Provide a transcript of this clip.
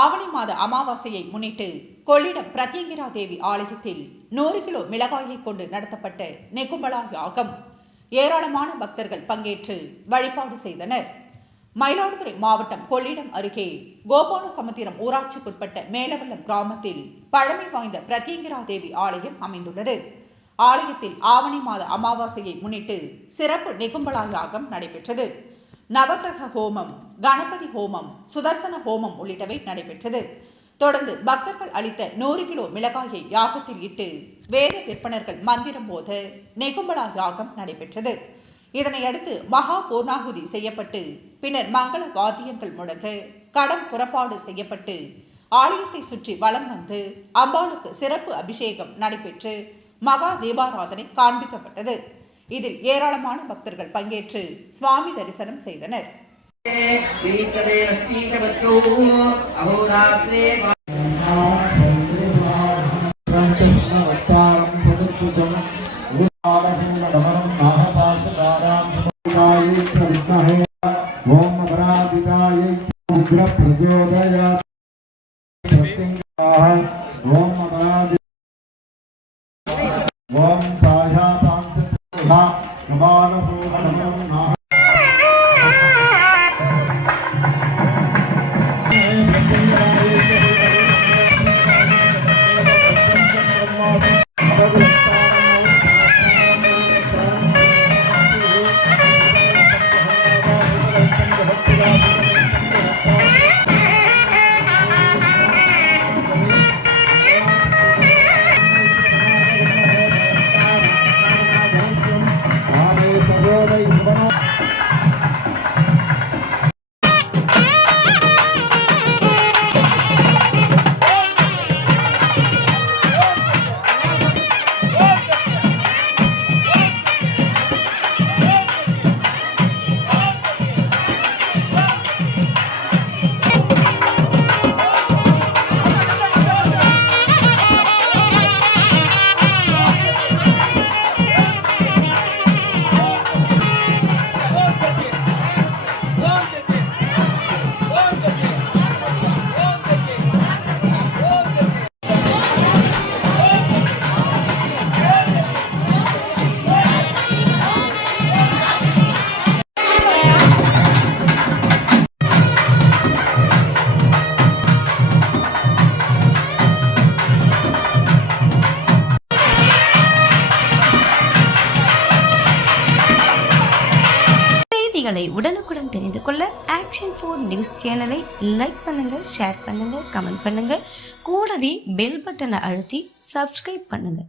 ஆவணி மாத அமாவாசையை முன்னிட்டு கொள்ளிடம் பிரத்யங்கிரா தேவி ஆலயத்தில் 100 கிலோ மிளகாயை கொண்டு நடத்தப்பட்ட நெகும்பலா யாகம். ஏராளமான பக்தர்கள் பங்கேற்று வழிபாடு செய்தனர். மயிலாடுதுறை மாவட்டம் கொள்ளிடம் அருகே கோபாலசமுத்திரம் ஊராட்சிக்குட்பட்ட மேலவல்லம் கிராமத்தில் பழமை வாய்ந்த பிரத்யங்கிரா தேவி ஆலயம் அமைந்துள்ளது. ஆலயத்தில் ஆவணி மாத அமாவாசையை முன்னிட்டு சிறப்பு நெகும்பலா யாகம் நடைபெற்றது. நவகிரக ஹோமம், கணபதி ஹோமம், சுதர்சன ஹோமம் உள்ளிட்டவை நடைபெற்றது. தொடர்ந்து பக்தர்கள் அளித்த 100 கிலோ மிளகாயை யாகத்தில் இட்டு வேத விற்பனர்கள் மந்திரம் போத நெகும்பலா யாகம் நடைபெற்றது. இதனையடுத்து மகா பூர்ணாகுதி செய்யப்பட்டு பின்னர் மங்கள வாத்தியங்கள் முழங்க கடம் புறப்பாடு செய்யப்பட்டு ஆலயத்தை சுற்றி வலம் வந்து அம்பாளுக்கு சிறப்பு அபிஷேகம் நடைபெற்று மகா தீபாராதனை காண்பிக்கப்பட்டது. இதில் ஏராளமான பக்தர்கள் பங்கேற்று சுவாமி தரிசனம் செய்தனர். உடனுக்குடன் தெரிந்து கொள்ள Action 4 நியூஸ் சேனலை லைக் பண்ணுங்க, ஷேர் பண்ணுங்க, கமெண்ட் பண்ணுங்க. கூடவே பெல் பட்டனை அழுத்தி சப்ஸ்கிரைப் பண்ணுங்க.